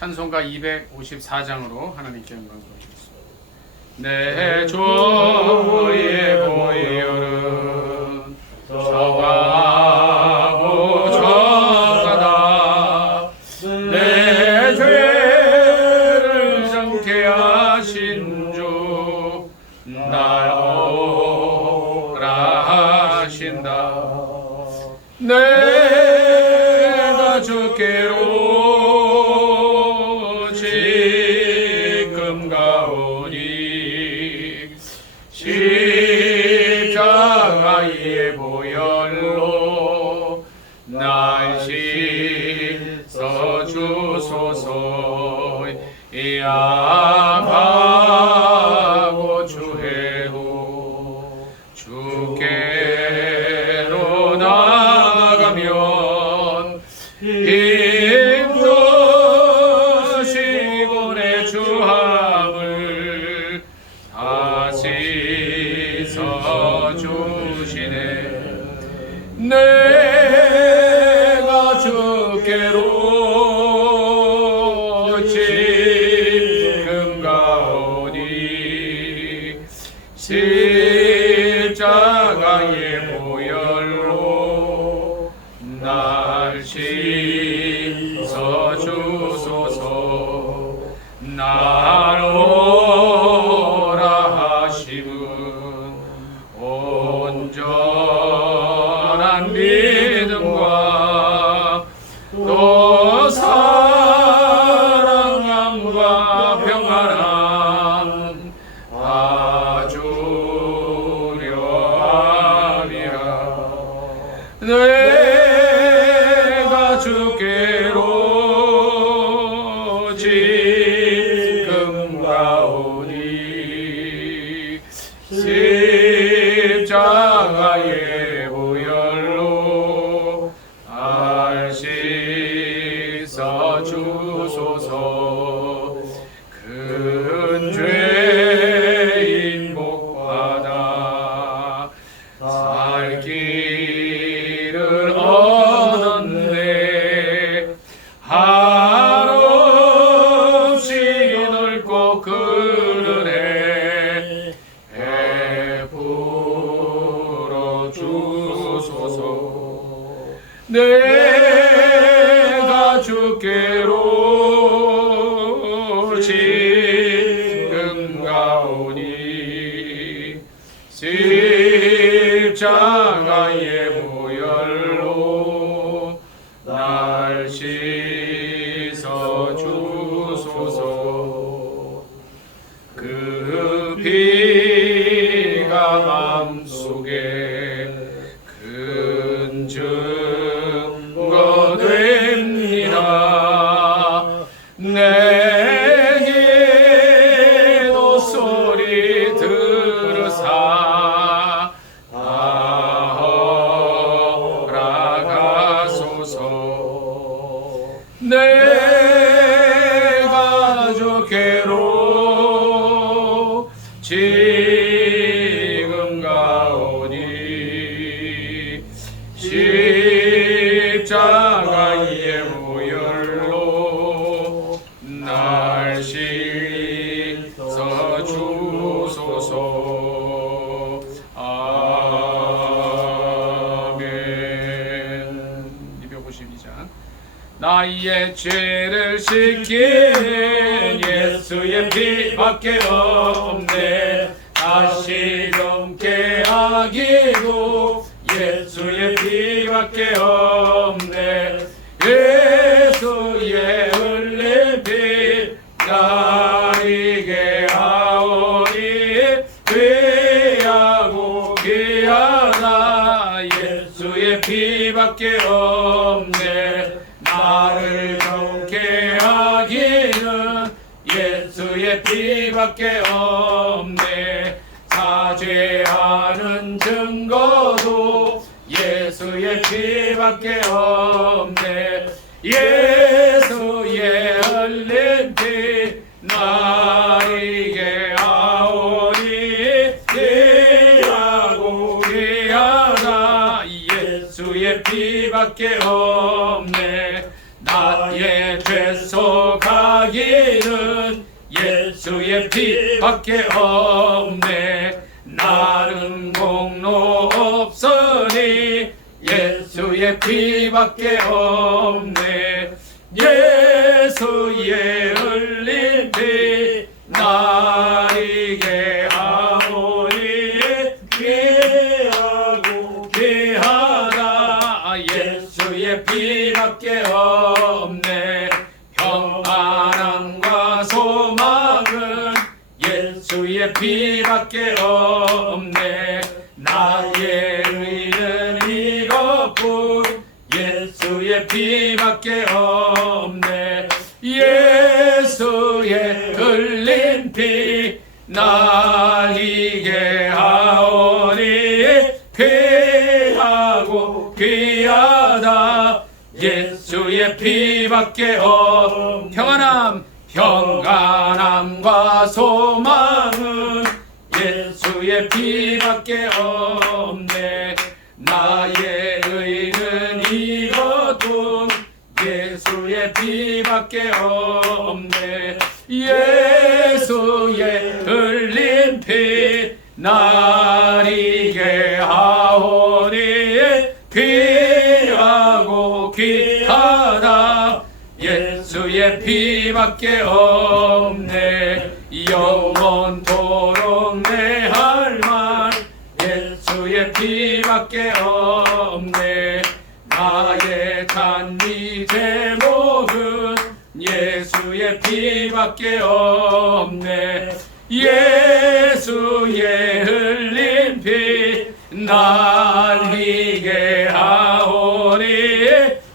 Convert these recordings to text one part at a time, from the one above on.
찬송가 254장으로 하나님께 영광 돌리겠습니다. 내 조의 보혈은 저하고 저가다 내 죄를 정케 하신 주 날 오라 하신다. 내가 주께로 지금 가오니 십자가의 보혈로 날 씻어 주소서. 야하고 주해로 주께로 나가면 힘주시고 내 주함을 다시 서주시네. 내가 주께로 지금 가오니 십자가의 보혈로 날 씻어 주소서. 날 오라 하심은 온전한 믿음과 또 사랑함과 평안함 아주려 함이라. 내가 주께로 지금 가오니 십자가의 보혈로 날 씻어 주소서. 큰 죄인 복받아 살 길을 얻었네. 한없이 넓고 그르네. 베풀어 주소서. 내가 주께로 지금 가오니 십자가의 보혈로 날 씻어 주소서. 그 피가 맘속에 큰 증거 됩니다. 내게도 소리 들으사 나아가소서. 내가 주께로 지금 가오니 십자가의 보혈로 날 씻어 주소서. 아멘. 252장. 나의 죄를 씻긴 예수의 피밖에 없네. 다시 정케 하기도 예수의 피밖에 없네. 예수의 흘린 피 나에게 하오니 귀하고 귀하다. 예수의 피밖에 없네. 나를 정케 하기는 예수의 피밖에 없네. 사죄하는 증거도 예수의 피밖에 없네. 예수의 흘린 피 나에게 하오니 귀하고 귀하다. 예수의 피밖에 없네. 나의 죄 속아 자기는 예수의 피밖에 없네. 나는 공로 없으니 예수의 피밖에 없네. 예수의 흘린 피 나에게 하오니 귀하고 귀하다. 예수의 피밖에 없네. 평안함과 소망은 예수의 피밖에 없네. 나의 의는 이것뿐 예수의 피밖에 없네. 예수의 흘린 피 날 이게 하오니 귀하고 귀하다. 예수의 피밖에 평안함과 소망은 예수의 피밖에 없네. 나의 의는 이것뿐 예수의 피밖에 없네. 예수의 흘린 피 날 이게 하오니 귀하고 귀하다. 예수의 피밖에 없네. 영원토록 내 할 말 예수의 피밖에 없네. 나의 잔미 제목은 예수의 피밖에 없네. 예수의 흘린 피 날 이게 하오니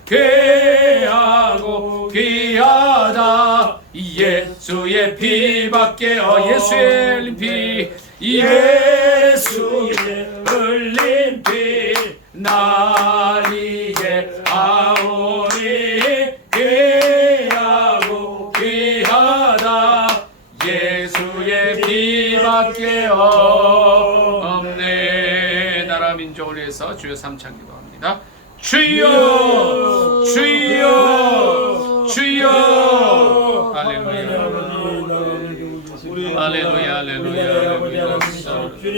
귀하고 귀하다. 예수의 피밖에 예수의 흘린 피 예수의 흘린 피 날 이게 하오니 귀하고 귀하다. 예수의 피밖에 없네. 나라 민족을 위해서 주여 삼창 기도합니다. 주여 주여 주여. 할렐루야 할렐루야 할렐루야. 주님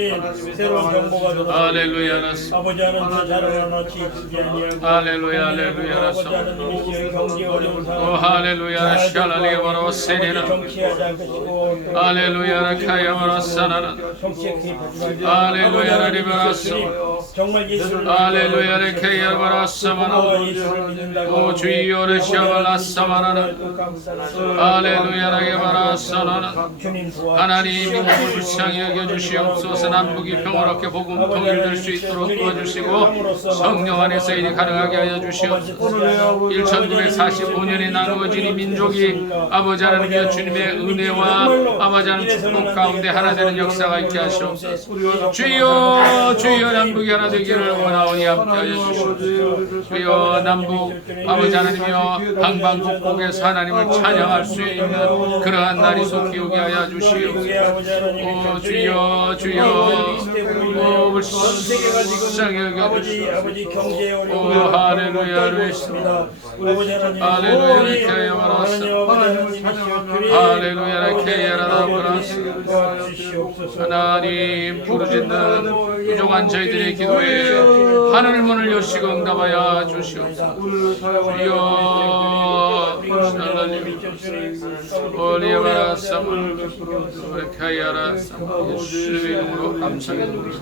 새로운 정보가 줬다. 할렐루야. 아버지 하나님 자랑을 하나치 있지 아니하고 할렐루야 할렐루야. 아버지 하나님이 지금 경제 어려운 오 상황 할렐루야. 샬랄리야 바로 세리나. 정치하지 않으시고 할렐루야. 카야바라 사나나. 정치에 개입하지 말고 할렐루야 리바라사. 정말 예수를 할렐루야 카야바라 사마나. 예수를 믿는다고 오 주여 샤발라 사마나나. 할렐루야 리바라 사나나. 주님 도와 하나님 이 몸을 불쌍히 여겨주시옵소서. 남북이 평화롭게 복음 통일될 수 있도록 도와주시고 성령 안에서 일이 가능하게 하여 주시옵소서. 1945년에 나누어진 이 민족이 아버지 하나님의 주님의 은혜와 아버지 하나님 축복 가운데 하나 되는 역사가 있게 하시옵소서. 주여 주여 남북이 하나 되기를 원하오니 함께 하여 주시옵소서. 주여 남북 아버지 하나님이여 방방곡곡에서 하나님을 찬양할 수 있는 그러한 날이 속히 오게 하여 주시옵소서. 오 주여 주여 오 불쌍히 여겨주시옵소서. 아버지 경제에 오 어려운 할렐루야를 있습니다. 아버지 하나님 할렐루야 케야마라사. 할렐루야 케야라다브라사. 하나님 부르짖는 부족한 저희들의 기도에 하늘 문을 여시고 응답하여 주시옵소서. 주여 올리바라사 카야라사. 예수의 이름으로 감사드립니다.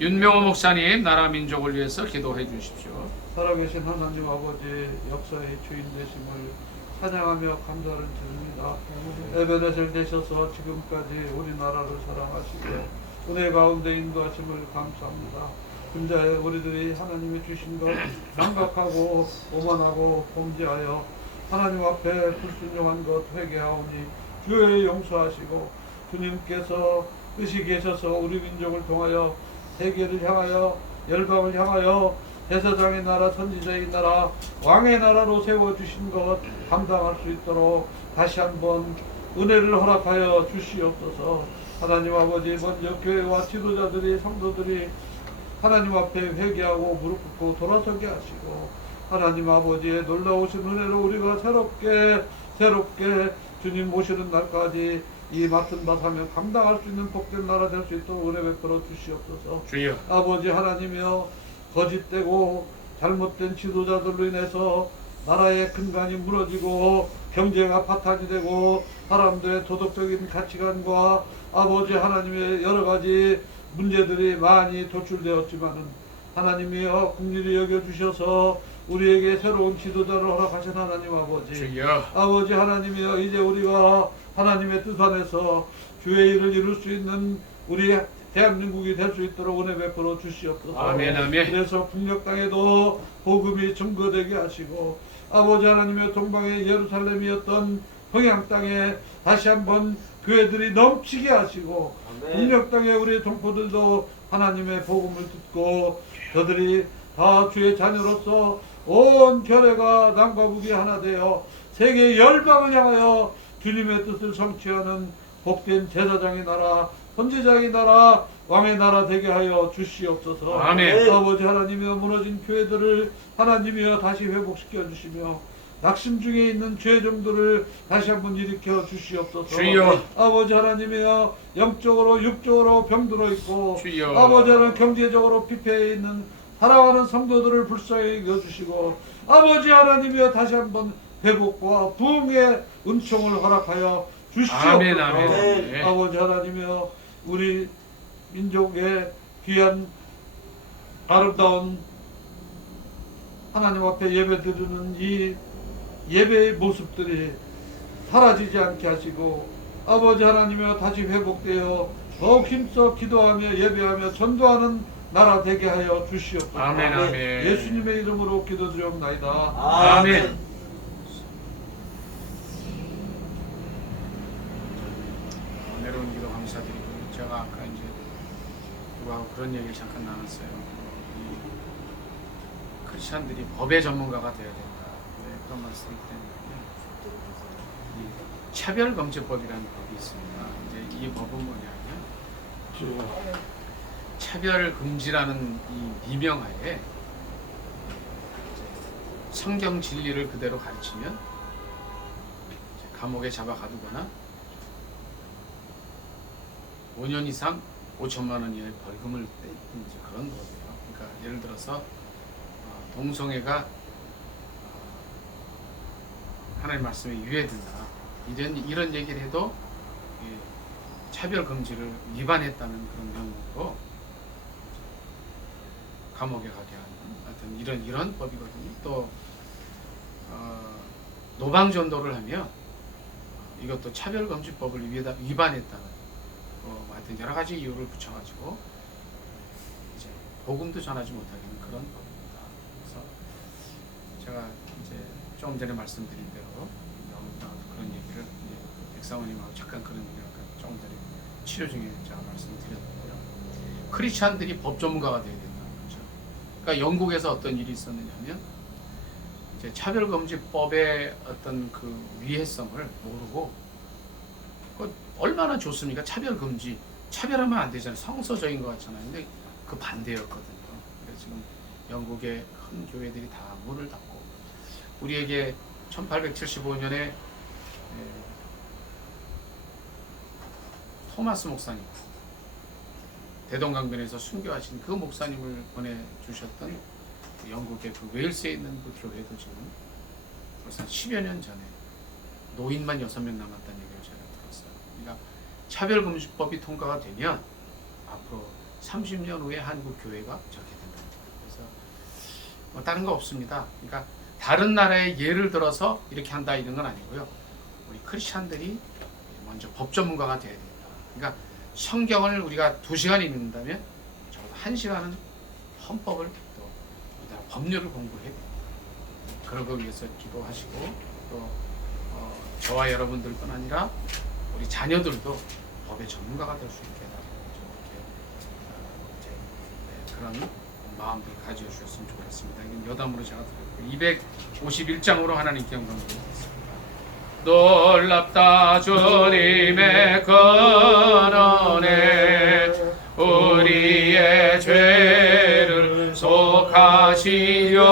윤명호 목사님 나라 민족을 위해서 기도해 주십시오. 살아계신 하나님 아버지 역사의 주인 되심을 찬양하며 감사를 드립니다. 에베네셀 되셔서 지금까지 우리나라를 사랑하시고 은혜 가운데 인도하심을 감사합니다. 근자에 우리들이 하나님이 주신 것 망각하고 오만하고 범죄하여 하나님 앞에 불순종한 것 회개하오니 주의 용서하시고 주님께서 뜻이 계셔서 우리 민족을 통하여 세계를 향하여 열방을 향하여 제사장의 나라 선지자의 나라 왕의 나라로 세워주신 것 감당할 수 있도록 다시 한번 은혜를 허락하여 주시옵소서. 하나님 아버지 먼저 교회와 지도자들이 성도들이 하나님 앞에 회개하고 무릎 꿇고 돌아서게 하시고 하나님 아버지의 놀라우신 은혜로 우리가 새롭게 주님 모시는 날까지 이 맡은 바사며 감당할 수 있는 복된 나라 될 수 있도록 은혜 베풀어 주시옵소서. 주여. 아버지 하나님이여, 거짓되고 잘못된 지도자들로 인해서 나라의 근간이 무너지고 경제가 파탄이 되고 사람들의 도덕적인 가치관과 아버지 하나님의 여러 가지 문제들이 많이 도출되었지만은 하나님이여 긍휼히 여겨주셔서 우리에게 새로운 지도자를 허락하신 하나님 아버지, 주여. 아버지 하나님이여, 이제 우리가 하나님의 뜻 안에서 주의 일을 이룰 수 있는 우리 대한민국이 될 수 있도록 은혜 베풀어 주시옵소서. 아멘, 아멘. 그래서 북녘 땅에도 복음이 증거되게 하시고 아버지 하나님의 동방의 예루살렘이었던 평양 땅에 다시 한번 교회들이 넘치게 하시고 북녘 땅에 우리 동포들도 하나님의 복음을 듣고 저들이 다 주의 자녀로서 온 결례가 남과 북이 하나 되어 세계 열방을 향하여 주님의 뜻을 성취하는 복된 제사장의 나라, 선지자의 나라, 왕의 나라 되게 하여 주시옵소서. 아멘. 아버지 하나님이여, 무너진 교회들을 하나님이여 다시 회복시켜 주시며 낙심 중에 있는 죄종들을 다시 한번 일으켜 주시옵소서. 주여. 아버지 하나님이여, 영적으로 육적으로 병들어 있고 주여. 아버지 하나님 경제적으로 피폐해 있는 사랑하는 성도들을 불쌍히 여주시고 아버지 하나님이여, 다시 한번 회복과 부흥의 은총을 허락하여 주시옵소서. 아멘, 아멘. 네. 아버지 하나님이여, 우리 민족의 귀한 아름다운 하나님 앞에 예배드리는 이 예배의 모습들이 사라지지 않게 하시고 아버지 하나님이여, 다시 회복되어 더욱 힘써 기도하며 예배하며 전도하는 나라 되게 하여 주시옵소서. 아멘, 아멘. 예수님의 이름으로 기도드리옵나이다. 아멘. 내려온 기도 감사드리고, 제가 아까 이제 누구하고 그런 얘기를 잠깐 나눴어요. 이 크리스천들이 법의 전문가가 되어야 된다. 네, 그런 말씀을 때문에 이 차별금지법이라는 법이 있습니다. 이제 이 법은 뭐냐면 차별금지라는 이 미명하에 성경 진리를 그대로 가르치면 감옥에 잡아 가두거나 5년 이상 5천만 원 이하의 벌금을 때리는 이제 그런 거예요. 그러니까 예를 들어서 동성애가 하나님 말씀에 유해된다, 이런 얘기를 해도 차별 금지를 위반했다는 그런 명목으로 감옥에 가게 하는 하여튼 이런 법이거든요. 또 노방전도를 하면 이것도 차별금지법을 위반했다는 하여튼 여러 가지 이유를 붙여가지고 이제 복음도 전하지 못하게 하는 그런 법입니다. 그래서 제가 이제 조금 전에 말씀드린 대로 그런 얘기를 이제 백사모님하고 잠깐 그런 얘기를 조금 전에 치료 중에 제가 말씀드렸는데요. 크리스찬들이 법 전문가가 돼야 된다는 거죠. 그러니까 영국에서 어떤 일이 있었느냐면 이제 차별금지법의 어떤 그 위해성을 모르고 얼마나 좋습니까? 차별금지, 차별하면 안 되잖아요. 성서적인 것 같잖아요. 근데 그 반대였거든요. 그래서 지금 영국의 큰 교회들이 다 문을 닫고 우리에게 1875년에 토마스 목사님, 대동강변에서 순교하신 그 목사님을 보내주셨던 영국의 그 웨일스에 있는 그 교회도 지금 벌써 10여 년 전에 노인만 6명 남았다는 얘기를 제가 들었어요. 그러니까 차별금지법이 통과가 되면 앞으로 30년 후에 한국 교회가 저렇게 된다는 거예요. 그래서 뭐 다른 거 없습니다. 그러니까 다른 나라의 예를 들어서 이렇게 한다 이런 건 아니고요. 우리 크리스찬들이 먼저 법 전문가가 돼야 된다. 그러니까 성경을 우리가 2시간 읽는다면 적어도 1시간은 헌법을 또 법률을 공부해야 됩니다. 그런 거 위해서 기도하시고 또 저와 여러분들뿐 아니라 우리 자녀들도 법의 전문가가 될 수 있게 그런 마음들 가져주셨으면 좋겠습니다. 이건 여담으로 제가 드렸고 251장으로 하나님께 영광을 드리겠습니다. 놀랍다 주님의 근원에 우리의 죄를 속하시려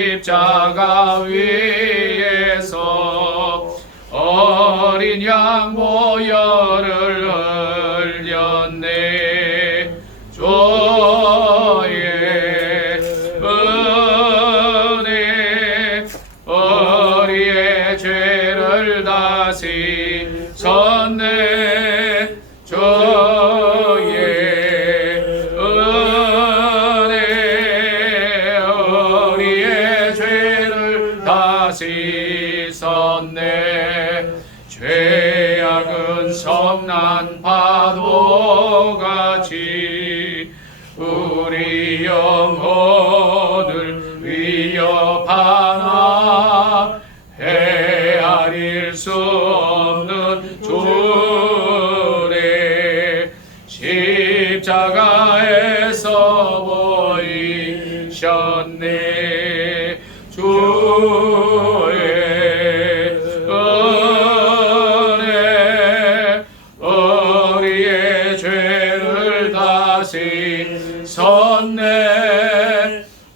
십자가 위에서 어린 양 보혈을 흘렸네. 주의 은혜 우리의 죄를 다시셨네. 주의 은혜 우리의 죄를 다시셨네. 죄악은 성난 파도같이 우리 영혼을 위협하나 헤아릴 수 없는 주의 십자가에서 보이셨네. 주의 은혜 우리의 죄를 다시셨네.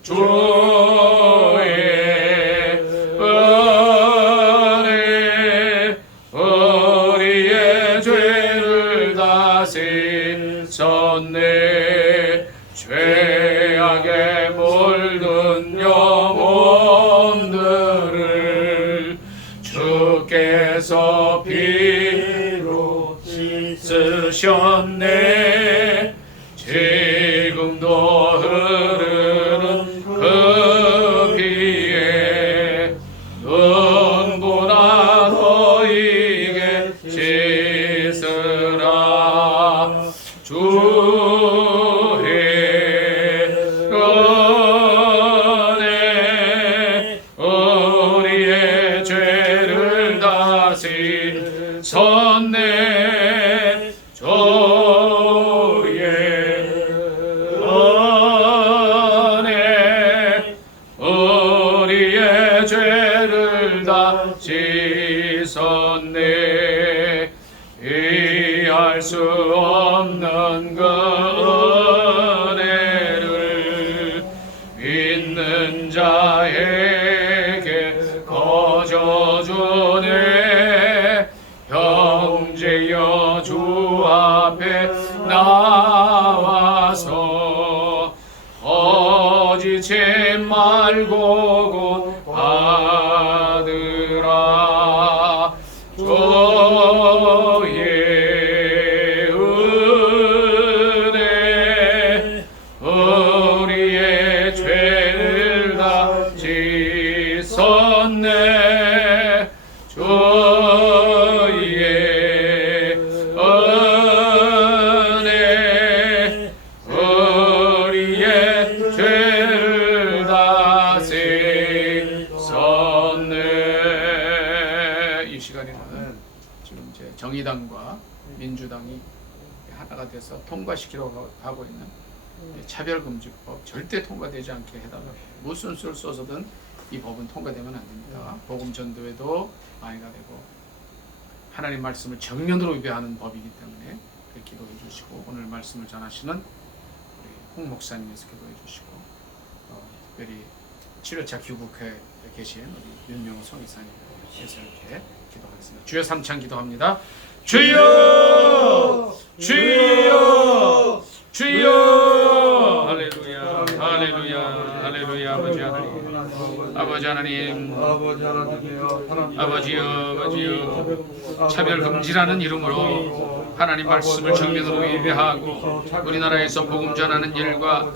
주의 은혜 우리의 죄를 다시셨네. 죄악에 물든 영혼들을 주께서 피로 씻으셨네. 지금도 흐르는 그 피에 눈보다 너희에게 씻으라. 주의 은혜 우리의 죄를 다시셨네. 주의 은혜 우리의 죄를 다시셨네. 이해할 수 없는 그 은혜를 믿는 자에게 거저주네. 형제여 주 앞에 나와서 거지지 말고 곧 받으라. 주의 은혜 우리의 죄를 다시셨네. 주의 은혜 우리의 죄를 다시셨네. 이 시간에는 지금 이제 정의당과 민주당이 하나가 돼서 통과시키려고 하고 있는 차별금지법 절대 통과되지 않게 해달라고, 무슨 수를 써서든 이 법은 통과되면 안 됩니다. 복음 전도에도 방해가 되고 하나님 말씀을 정면으로 위배하는 법이기 때문에 기도해 주시고, 오늘 말씀을 전하시는 우리 홍 목사님께서 기도해 주시고, 특별히 치료차 교국회에 계신 우리 윤명호 성의사님께서 이렇게 기도하겠습니다. 주여 삼창 기도합니다. 주여 주여 주여. 할렐루야 할렐루야 할렐루야. 아버지 하나님, 아버지 하나님, 아버지여 차별금지라는 이름으로 하나님 말씀을 정면으로 위배하고 우리나라에서 복음 전하는 일과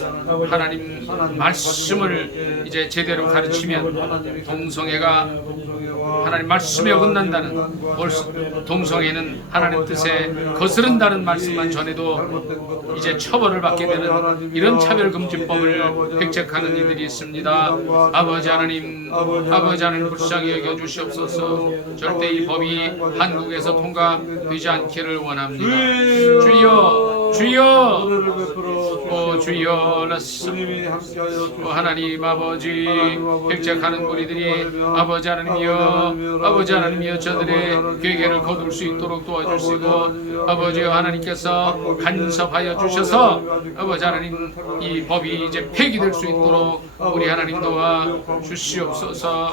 하나님 말씀을 이제 제대로 가르치면 동성애가 하나님 말씀에 어긋난다는, 동성애는 하나님 뜻에 거스른다는 말씀만 전해도 이제 처벌을 받게 되는 이런 차별금지법을 획책하는 이들이 있습니다. 아버지 하나님, 아버지 하나님 불쌍히 여겨 주시옵소서. 절대 이 법이 한국에서 통과되지 않기를 원합니다. 주여 주여 주여 주님이 함께하여 주시옵소서. 하나님 아버지 하나님 아버지, 백작하는 우리들이 아버지 하나님이여 아버지 하나님이여 저들의 괴계를 거둘 수 있도록 도와주시고 아버지 하나님께서 간섭하여 주셔서 아버지 하나님 이 법이 이제 폐기될 수 있도록 우리 하나님 도와 주시옵소서.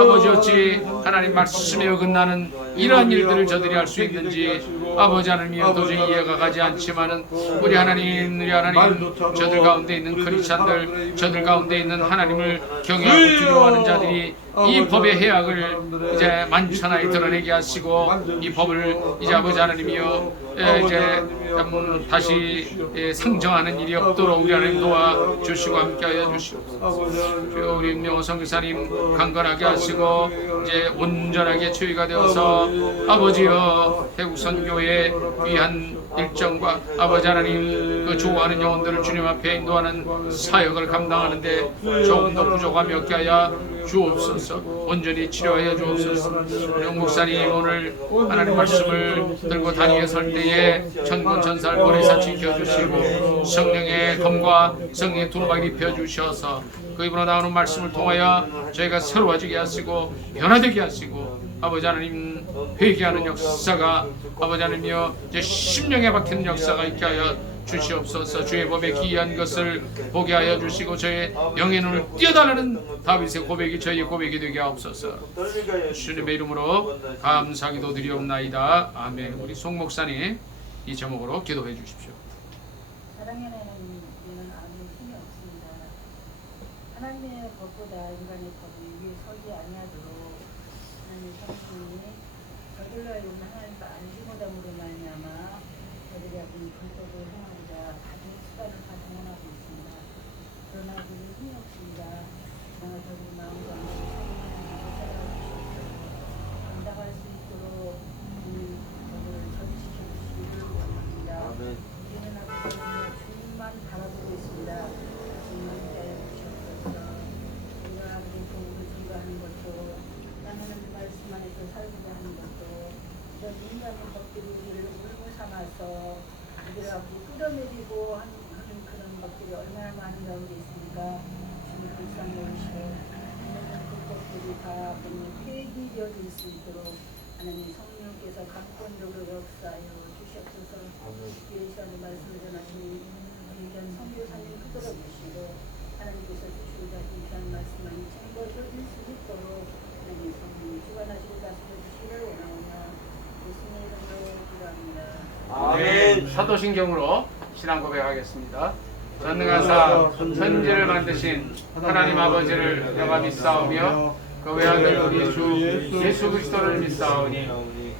아버지 어찌 하나님 말씀에 어긋나는 이러한 일들을 저들이 할 수 있는지 아버지 하나님이여 도저히 이해가 가지 않지만은 우리 하나님 저들 가운데 있는 크리스찬들 저들 가운데 있는 하나님을 경외하고 두려워하는 자들이 이 법의 해악을 이제 만천하에 드러내게 하시고 이 법을 이제 아버지 하나님이여 이제 다시 상정하는 일이 없도록 우리 하나님 도와주시고 함께하여 주시옵소서. 주여 우리 임명호 선교사님 강건하게 하시고 이제 온전하게 치유가 되어서 아버지여 태국 선교의 귀한 일정과 아버지 하나님 그 좋아하는 영혼들을 주님 앞에 인도하는 사역을 감당하는데 조금 더 부족함이 없게 하여 주옵소서. 온전히 치료하여 주옵소서. 우리 목사님 오늘 하나님 말씀을 들고 다니게 설 때에 천군 천사를 보내사 지켜주시고 성령의 검과 성령의 두루마기 입혀주셔서 그 입으로 나오는 말씀을 통하여 저희가 새로워지게 하시고 변화되게 하시고 아버지 하나님 회개하는 역사가 아버지 하나님이여 제 심령에 박히는 역사가 있게 하여 주시옵소서. 주의 법에 기이한 것을 보게 하여 주시고 저의 영의 눈을 띄어달라는 다윗의 고백이 저희의 고백이 되게 하옵소서. 주님의 이름으로 감사기도 드리옵나이다. 아멘. 우리 송 목사님 이 제목으로 기도해 주십시오. 사랑의 하나님은 아무 힘이 없습니다. 하나님의 법보다 인간의 법이 위에 서지 아니하도록 하나님 성신이 저들로 하여금 하나님과 안심오담으로 말미암아 저들이 하고 불법을 행하고자 다른 수단을 다 동원하고 있습니다. 그러나 그들은 힘이 없습니다. 그러나 저들이 마음과 마음을 살아가고 감당할 수 있도록 저들을 저지시켜 주시기를 원합니다. 우리는 아버지 주님만 바라보고 있습니다. 주님만 기다려 주시옵소서. 우리가 아버지 복음을 증거하는 것도 나는 말씀 안에서 살고자 하는 것도 이런 인간의 법들이 우리를 물고 삼아서 우리를 아버지 끌어내리고 하는 그런 것들이 얼마나 많은 가운데 있습니까? 주님 불쌍히 여기시고 모든 그 법들이 다 폐기되어질 수 있도록 하나님 성령께서 감권적으로 역사하여 주시옵소서. 예수님의 말씀을 전하시는 귀한 선교사님 붙들어 주시고 하나님께서 주시고자 하신 귀한 말씀만이 증거되어질 수 있도록 하나님 성령 주관하시고 다스려 주시기를 원하오나 예수님의 이름으로 기도합니다. 아멘. 사도신경으로 신앙 고백하겠습니다. 전능하사 천지를 만드신 하나님 아버지를 내가 믿사오며 그 외아들 우리 주 예수 그리스도를 믿사오니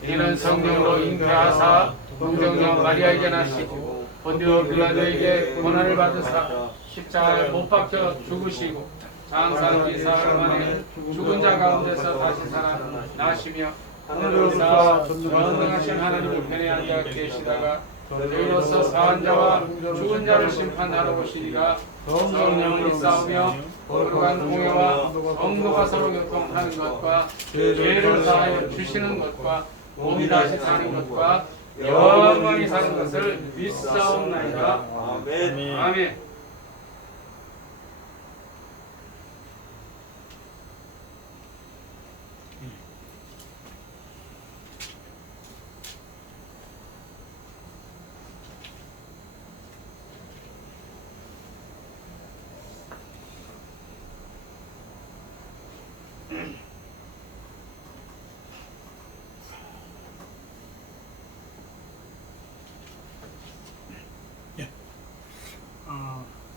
이는 성령으로 잉태하사 동정녀 마리아에게 나시고 본디오 빌라도에게 고난을 받으사 십자가에 못 박혀 죽으시고 장사기 사흘 만에 죽은 자 가운데서 다시 살아나시며 하늘로서 전능하신 하나님 우편에 앉아 계시다가 저희로서 사한 자와 죽은 자를 심판하러 오시리라. 성령을 믿사오며 거룩한 공회와 성도가 서로 교통하는 것과 죄를 사하여 주시는 것과 몸이 다시 사는 것과 영원히 사는 것을 믿사옵나이다. 아멘. 아멘.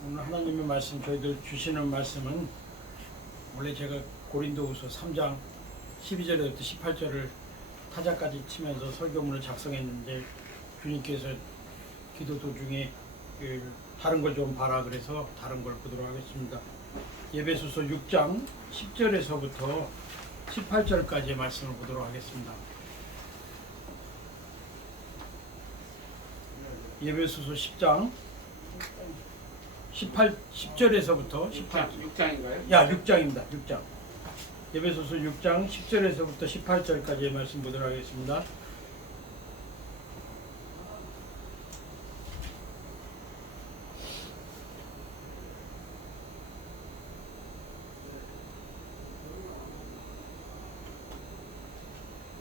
오늘 하나님의 말씀 저희들 주시는 말씀은 원래 제가 고린도후서 3장 12절부터 18절을 타자까지 치면서 설교문을 작성했는데 주님께서 기도 도중에 다른 걸 좀 봐라 그래서 다른 걸 보도록 하겠습니다. 에베소서 6장 10절에서부터 18절까지의 말씀을 보도록 하겠습니다. 에베소서 10장 10절에서부터 18절. 6장인가요? 6장입니다. 6장. 에베소서 6장 10절에서부터 18절까지의 말씀 보도록 하겠습니다.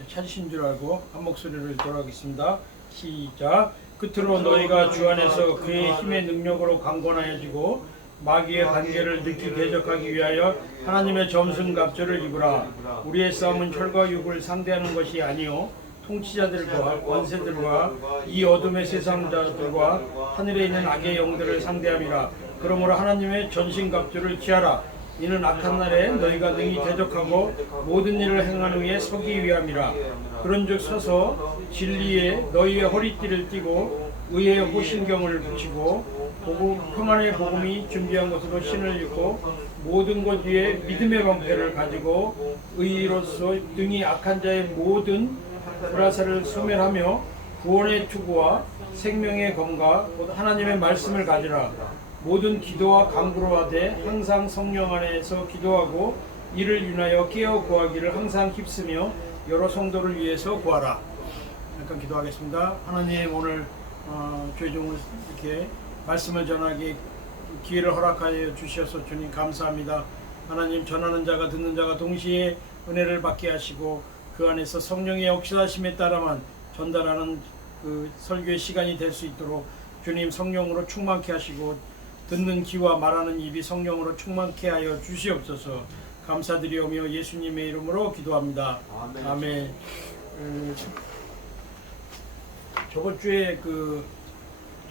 찾으신 줄 알고 한 목소리로 읽도록 하겠습니다. 시작. 끝으로 너희가 주 안에서 그의 힘의 능력으로 강건하여지고 마귀의 관계를 느끼 대적하기 위하여 하나님의 점승갑주를 입으라. 우리의 싸움은 혈과 육을 상대하는 것이 아니요 통치자들과 권세들과 이 어둠의 세상자들과 하늘에 있는 악의 영들을 상대함이라. 그러므로 하나님의 전신갑주를 취하라. 이는 악한 날에 너희가 능히 대적하고 모든 일을 행한 후에 서기 위함이라. 그런즉 서서 진리에 너희의 허리띠를 띠고 의의 호신경을 붙이고 평안의 복음이 준비한 것으로 신을 입고 모든 것 위에 믿음의 방패를 가지고 의로서 등이 악한 자의 모든 불화살을 소멸하며 구원의 투구와 생명의 검과 곧 하나님의 말씀을 가지라. 모든 기도와 간구로 하되 항상 성령 안에서 기도하고 이를 인하여 깨어 구하기를 항상 힘쓰며 여러 성도를 위해서 구하라. 잠깐 기도하겠습니다. 하나님, 오늘 조종을 이렇게 말씀을 전하기 기회를 허락하여 주셔서 주님 감사합니다. 하나님, 전하는 자가 듣는 자가 동시에 은혜를 받게 하시고 그 안에서 성령의 역사하심에 따라만 전달하는 그 설교의 시간이 될 수 있도록 주님 성령으로 충만케 하시고 듣는 귀와 말하는 입이 성령으로 충만케 하여 주시옵소서. 감사드리오며 예수님의 이름으로 기도합니다. 아멘. 저번 주에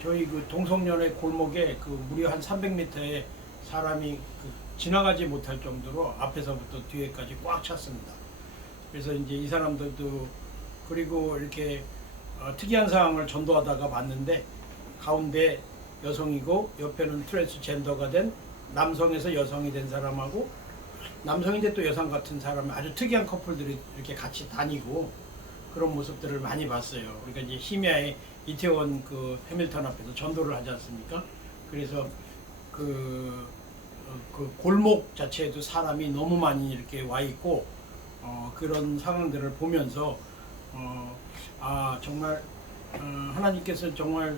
저희 동성연의 골목에 무려 한 300m에 사람이 지나가지 못할 정도로 앞에서부터 뒤에까지 꽉 찼습니다. 그래서 이제 이 사람들도 그리고 이렇게 특이한 상황을 전도하다가 봤는데 가운데 여성이고 옆에는 트랜스젠더가 된 남성에서 여성이 된 사람하고 남성인데 또 여성 같은 사람, 아주 특이한 커플들이 이렇게 같이 다니고 그런 모습들을 많이 봤어요. 우리가 이제 히미아의 이태원 해밀턴 앞에서 전도를 하지 않습니까? 그래서 그 골목 자체에도 사람이 너무 많이 이렇게 와 있고 그런 상황들을 보면서 정말 하나님께서 정말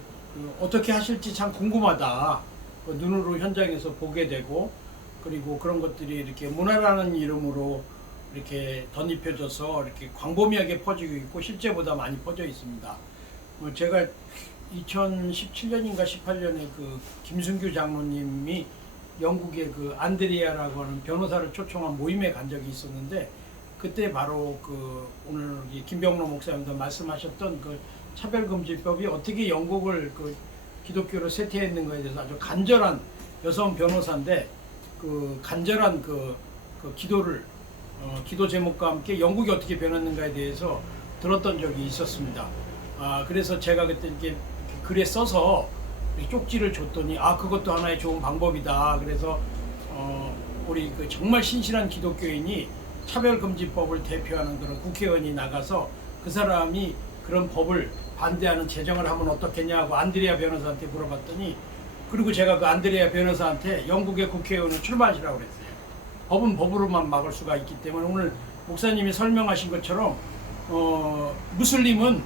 어떻게 하실지 참 궁금하다. 눈으로 현장에서 보게 되고 그리고 그런 것들이 이렇게 문화라는 이름으로 이렇게 덧입혀져서 이렇게 광범위하게 퍼지고 있고 실제보다 많이 퍼져 있습니다. 제가 2017년인가 18년에 김순규 장로님이 영국의 안드레아라고 하는 변호사를 초청한 모임에 간 적이 있었는데 그때 바로 오늘 김병로 목사님도 말씀하셨던 차별금지법이 어떻게 영국을 기독교로 세태했는가에 대해서 아주 간절한 여성 변호사인데 간절한 기도를 기도 제목과 함께 영국이 어떻게 변했는가에 대해서 들었던 적이 있었습니다. 그래서 제가 그때 이렇게 글에 써서 쪽지를 줬더니 그것도 하나의 좋은 방법이다. 그래서 우리 정말 신실한 기독교인이 차별금지법을 대표하는 그런 국회의원이 나가서 그 사람이 그런 법을 반대하는 제정을 하면 어떻겠냐고 안드레아 변호사한테 물어봤더니 그리고 제가 안드레아 변호사한테 영국의 국회의원을 출마하시라고 그랬어요. 법은 법으로만 막을 수가 있기 때문에 오늘 목사님이 설명하신 것처럼 무슬림은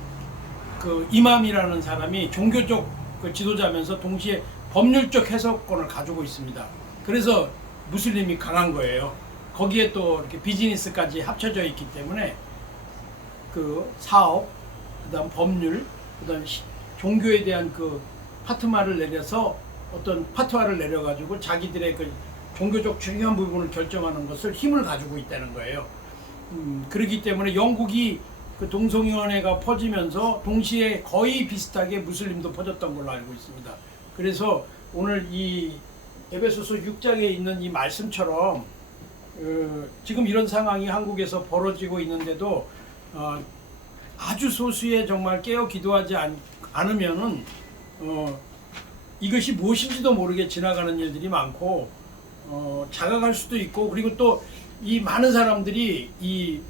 이맘이라는 사람이 종교적 지도자면서 동시에 법률적 해석권을 가지고 있습니다. 그래서 무슬림이 강한 거예요. 거기에 또 이렇게 비즈니스까지 합쳐져 있기 때문에 사업, 그다음 법률, 그다음 종교에 대한 파트마를 내려서 어떤 파트화를 내려가지고 자기들의 종교적 중요한 부분을 결정하는 것을 힘을 가지고 있다는 거예요. 그렇기 때문에 영국이 동성연애가 퍼지면서 동시에 거의 비슷하게 무슬림도 퍼졌던 걸로 알고 있습니다. 그래서 오늘 이 에베소서 6장에 있는 이 말씀처럼 지금 이런 상황이 한국에서 벌어지고 있는데도 아주 소수의 정말 깨어 기도하지 않으면은 이것이 무엇인지도 모르게 지나가는 일들이 많고 자각할 수도 있고 그리고 또 이 많은 사람들이 이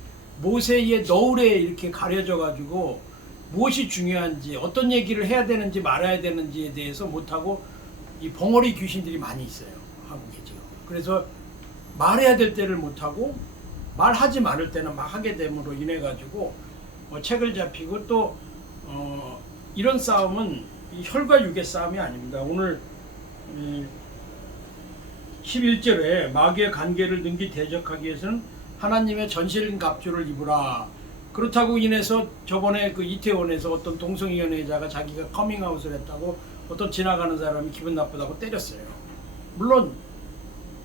모세의 너울에 이렇게 가려져 가지고 무엇이 중요한지 어떤 얘기를 해야 되는지 말아야 되는지에 대해서 못하고 이 벙어리 귀신들이 많이 있어요. 한국에 지금. 그래서 말해야 될 때를 못하고 말하지 말을 때는 막 하게 됨으로 인해 가지고 책을 잡히고 또 이런 싸움은 이 혈과 육의 싸움이 아닙니다. 오늘 11절에 마귀의 관계를 능히 대적하기 위해서는 하나님의 전신갑주를 입으라. 그렇다고 인해서 저번에 그 이태원에서 어떤 동성애 연애자가 자기가 커밍아웃을 했다고 어떤 지나가는 사람이 기분 나쁘다고 때렸어요. 물론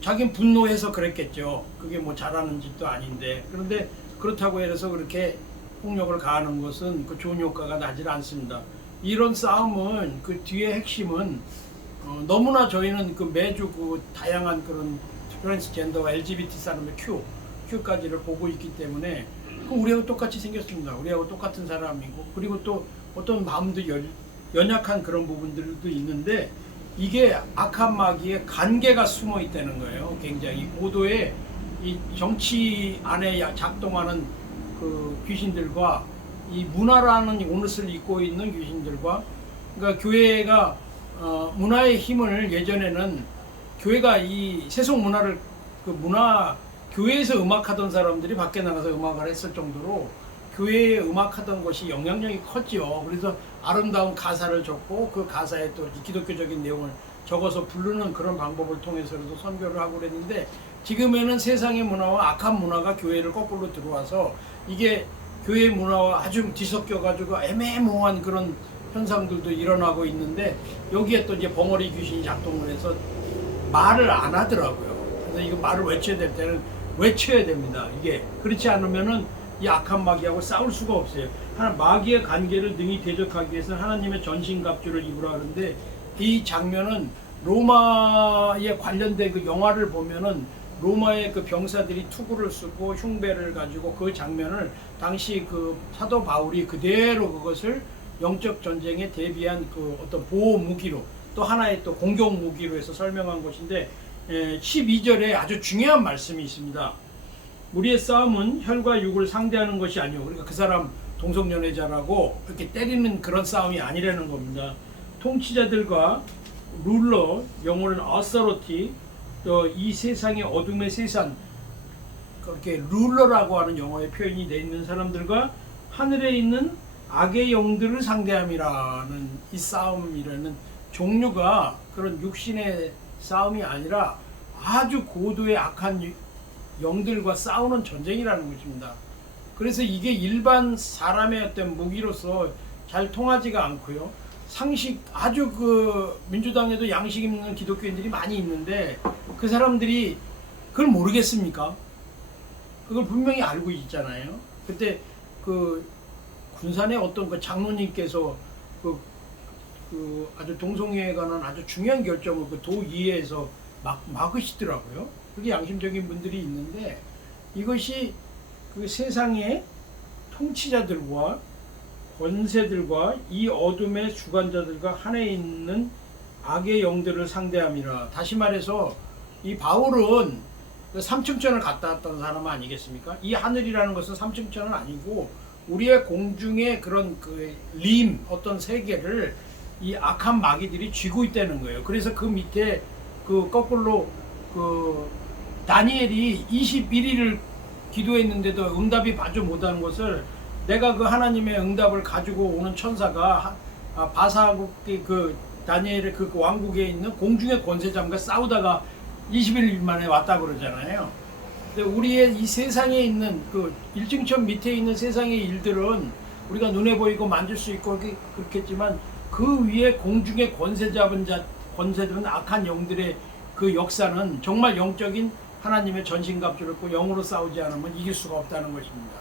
자기는 분노해서 그랬겠죠. 그게 뭐 잘하는 짓도 아닌데. 그런데 그렇다고 해서 그렇게 폭력을 가하는 것은 그 좋은 효과가 나질 않습니다. 이런 싸움은 그 뒤에 핵심은 너무나 저희는 그 매주 그 다양한 그런 트랜스젠더와 LGBT 사람의 Q까지를 보고 있기 때문에 우리하고 똑같이 생겼습니다. 우리하고 똑같은 사람이고, 그리고 또 어떤 마음도 연약한 그런 부분들도 있는데, 이게 악한 마귀의 간계가 숨어 있다는 거예요. 굉장히 고도의 이 정치 안에 작동하는 그 귀신들과 이 문화라는 옷을 입고 있는 귀신들과, 그러니까 교회가 문화의 힘을, 예전에는 교회가 이 세속 문화를 교회에서 음악하던 사람들이 밖에 나가서 음악을 했을 정도로 교회에 음악하던 것이 영향력이 컸죠. 그래서 아름다운 가사를 적고 그 가사에 또 기독교적인 내용을 적어서 부르는 그런 방법을 통해서도 선교를 하고 그랬는데, 지금에는 세상의 문화와 악한 문화가 교회를 거꾸로 들어와서 이게 교회 문화와 아주 뒤섞여 가지고 애매모호한 그런 현상들도 일어나고 있는데, 여기에 또 이제 벙어리 귀신이 작동을 해서 말을 안 하더라고요. 그래서 이거 말을 외쳐야 될 때는 외쳐야 됩니다. 이게 그렇지 않으면은 이 악한 마귀하고 싸울 수가 없어요. 마귀의 관계를 능히 대적하기 위해서는 하나님의 전신갑주를 입으라 하는데, 이 장면은 로마에 관련된 그 영화를 보면은 로마의 그 병사들이 투구를 쓰고 흉배를 가지고 그 장면을 당시 그 사도 바울이 그대로 그것을 영적 전쟁에 대비한 그 어떤 보호 무기로, 또 하나의 또 공격 무기로 해서 설명한 것인데, 12절에 아주 중요한 말씀이 있습니다. 우리의 싸움은 혈과 육을 상대하는 것이 아니오. 그러니까 그 사람 동성연애자라고 이렇게 때리는 그런 싸움이 아니라는 겁니다. 통치자들과 룰러, 영어는 authority, 또 이 세상의 어둠의 세상, 그렇게 룰러라고 하는 영어의 표현이 되어 있는 사람들과 하늘에 있는 악의 영들을 상대함이라는 이 싸움이라는 종류가 그런 육신의 싸움이 아니라 아주 고도의 악한 영들과 싸우는 전쟁이라는 것입니다. 그래서 이게 일반 사람의 어떤 무기로서 잘 통하지가 않고요. 상식, 아주 그 민주당에도 양식 있는 기독교인들이 많이 있는데 그 사람들이 그걸 모르겠습니까? 그걸 분명히 알고 있잖아요. 그때 그 군산의 어떤 그 장로님께서 그 아주 동성애에 관한 아주 중요한 결정을 그 도 위에서 막으시더라고요. 그게 양심적인 분들이 있는데, 이것이 그 세상의 통치자들과 권세들과 이 어둠의 주관자들과 하늘에 있는 악의 영들을 상대함이라. 다시 말해서 이 바울은 삼층천을 갔다 왔던 사람 아니겠습니까? 이 하늘이라는 것은 삼층천은 아니고 우리의 공중의 그런 그 어떤 세계를 이 악한 마귀들이 쥐고 있다는 거예요. 그래서 그 밑에 그 거꾸로 그 다니엘이 21일을 기도했는데도 응답이 아주 못하는 것을, 내가 그 하나님의 응답을 가지고 오는 천사가 바사국의 그 다니엘의 그 왕국에 있는 공중의 권세자과 싸우다가 21일 만에 왔다 그러잖아요. 근데 우리의 이 세상에 있는 그 일층천 밑에 있는 세상의 일들은 우리가 눈에 보이고 만질 수 있고 그렇겠지만, 그 위에 공중의 권세들은 악한 영들의 그 역사는 정말 영적인 하나님의 전신갑주를 입고 영으로 싸우지 않으면 이길 수가 없다는 것입니다.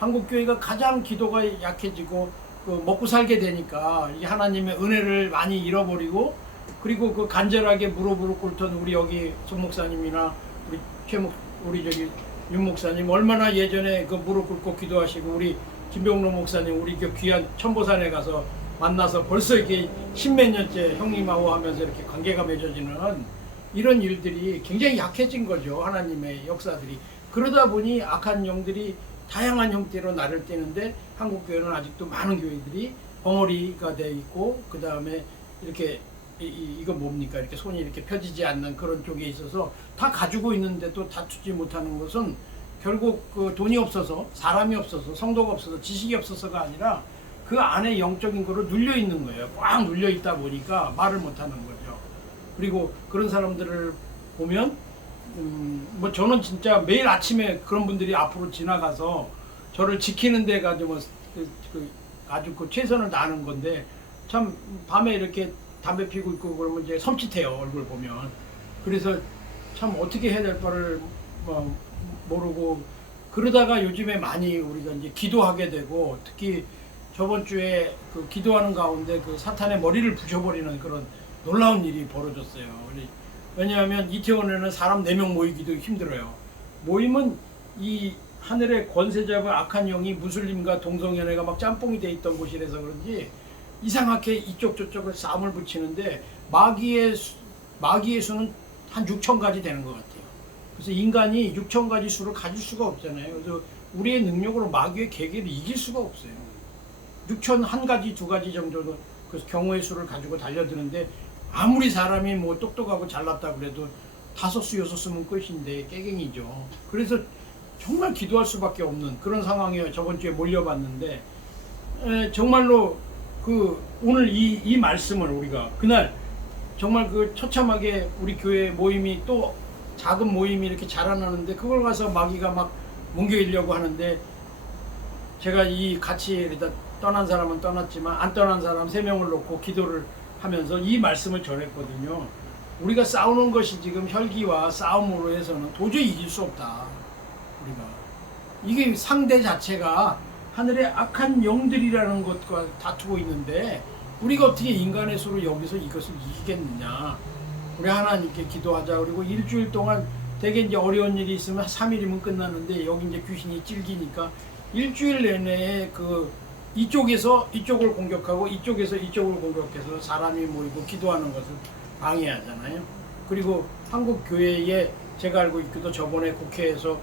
한국교회가 가장 기도가 약해지고 그 먹고 살게 되니까 이 하나님의 은혜를 많이 잃어버리고, 그리고 그 간절하게 무릎으로 꿇던 우리 여기 송 목사님이나 우리 저기 윤 목사님 얼마나 예전에 그 무릎 꿇고 기도하시고, 우리 김병로 목사님 우리 그 귀한 천보산에 가서 만나서 벌써 이게 십몇 년째 형님하고 하면서 이렇게 관계가 맺어지는 이런 일들이 굉장히 약해진 거죠. 하나님의 역사들이. 그러다 보니 악한 영들이 다양한 형태로 날을 떼는데, 한국교회는 아직도 많은 교회들이 벙어리가 되어 있고, 그 다음에 이렇게 이거 뭡니까? 이렇게 손이 이렇게 펴지지 않는 그런 쪽에 있어서 다 가지고 있는데도 다투지 못하는 것은 결국 그 돈이 없어서, 사람이 없어서, 성도가 없어서, 지식이 없어서가 아니라 그 안에 영적인 거로 눌려 있는 거예요. 꽉 눌려 있다 보니까 말을 못하는 거죠. 그리고 그런 사람들을 보면 뭐 저는 진짜 매일 아침에 그런 분들이 앞으로 지나가서 저를 지키는 데가 좀 아주 그 최선을 다하는 건데 참 밤에 이렇게 담배 피고 있고 그러면 이제 섬찟해요, 얼굴 보면. 그래서 참 어떻게 해야 될 바를 모르고 그러다가 요즘에 많이 우리가 이제 기도하게 되고 특히 저번 주에 그 기도하는 가운데 그 사탄의 머리를 부셔버리는 그런 놀라운 일이 벌어졌어요. 왜냐하면 이태원에는 사람 4명 모이기도 힘들어요. 모이면 이 하늘의 권세 잡은 악한 영이 무슬림과 동성연애가 막 짬뽕이 돼 있던 곳이라서 그런지 이상하게 이쪽 저쪽을 싸움을 붙이는데 마귀의 수는 한 6천 가지 되는 것 같아요. 그래서 인간이 6천 가지 수를 가질 수가 없잖아요. 그래서 우리의 능력으로 마귀의 계계를 이길 수가 없어요. 6천 한 가지 두 가지 정도는 그 경우의 수를 가지고 달려드는데 아무리 사람이 뭐 똑똑하고 잘났다 그래도 5수 6수면 끝인데 깨갱이죠. 그래서 정말 기도할 수밖에 없는 그런 상황에 저번 주에 몰려봤는데 정말로 그 오늘 이 말씀을 우리가 그날 정말 그 처참하게 우리 교회 모임이 또 작은 모임이 이렇게 자라나는데 그걸 가서 마귀가 막 뭉개려고 하는데 제가 이 같이 일단 떠난 사람은 떠났지만 안 떠난 사람 3명을 놓고 기도를 하면서 이 말씀을 전했거든요. 우리가 싸우는 것이 지금 혈기와 싸움으로 해서는 도저히 이길 수 없다. 우리가 이게 상대 자체가 하늘의 악한 영들이라는 것과 다투고 있는데 우리가 어떻게 인간의 수로 여기서 이것을 이기겠느냐. 우리 하나님께 기도하자. 그리고 일주일 동안 되게 이제 어려운 일이 있으면 3일이면 끝나는데 여기 이제 귀신이 찔기니까 일주일 내내 그 이쪽에서 이쪽을 공격하고 이쪽에서 이쪽을 공격해서 사람이 모이고 기도하는 것을 방해하잖아요. 그리고 한국 교회에 제가 알고 있기도 저번에 국회에서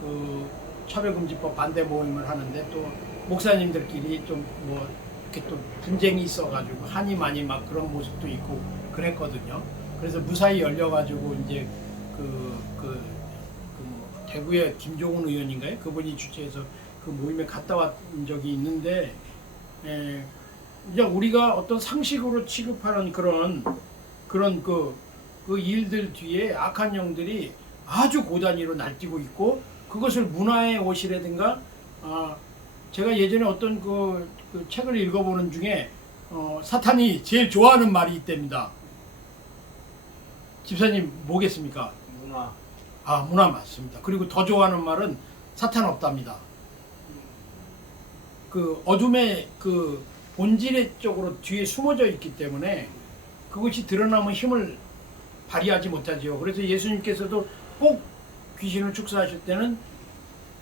그 차별금지법 반대 모임을 하는데 또 목사님들끼리 좀 뭐 이렇게 또 분쟁이 있어가지고 한이 많이 막 그런 모습도 있고 그랬거든요. 그래서 무사히 열려가지고 이제 뭐 대구의 김종훈 의원인가요? 그분이 주최해서 그 모임에 갔다 왔던 적이 있는데 이제 우리가 어떤 상식으로 취급하는 그런 그 일들 뒤에 악한 영들이 아주 고단위로 날뛰고 있고 그것을 문화의 옷이라든가 제가 예전에 어떤 그 책을 읽어보는 중에 사탄이 제일 좋아하는 말이 있답니다. 집사님 뭐겠습니까? 문화. 문화 맞습니다. 그리고 더 좋아하는 말은 사탄 없답니다. 그 어둠의 그 본질의 쪽으로 뒤에 숨어져 있기 때문에 그것이 드러나면 힘을 발휘하지 못하지요. 그래서 예수님께서도 꼭 귀신을 축사하실 때는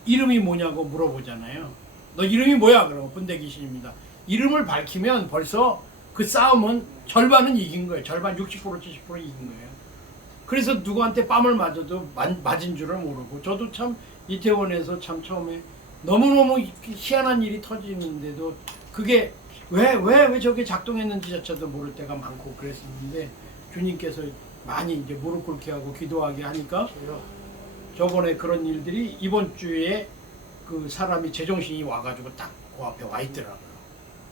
이름이 뭐냐고 물어보잖아요. 너 이름이 뭐야? 그러고 분대 귀신입니다. 이름을 밝히면 벌써 그 싸움은 절반은 이긴 거예요. 절반 60% 70% 이긴 거예요. 그래서 누구한테 뺨을 맞아도 맞은 줄을 모르고 저도 참 이태원에서 참 처음에 너무너무 희한한 일이 터지는데도 그게 왜 저게 작동했는지 자체도 모를 때가 많고 그랬었는데 주님께서 많이 이제 무릎 꿇게 하고 기도하게 하니까 저번에 그런 일들이 이번 주에 그 사람이 제정신이 와가지고 딱 그 앞에 와 있더라고요.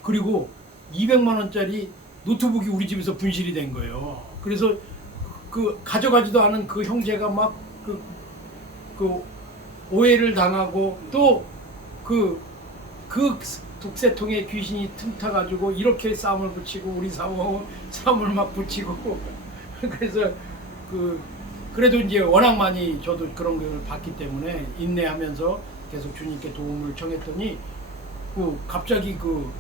그리고 200만 원짜리 노트북이 우리 집에서 분실이 된 거예요. 그래서 그 가져가지도 않은 그 형제가 막 그 오해를 당하고 또 그 독세통에 귀신이 틈타가지고 이렇게 싸움을 붙이고 우리 싸움을 막 붙이고 그래서 그래도 이제 워낙 많이 저도 그런 걸 봤기 때문에 인내하면서 계속 주님께 도움을 청했더니 갑자기 그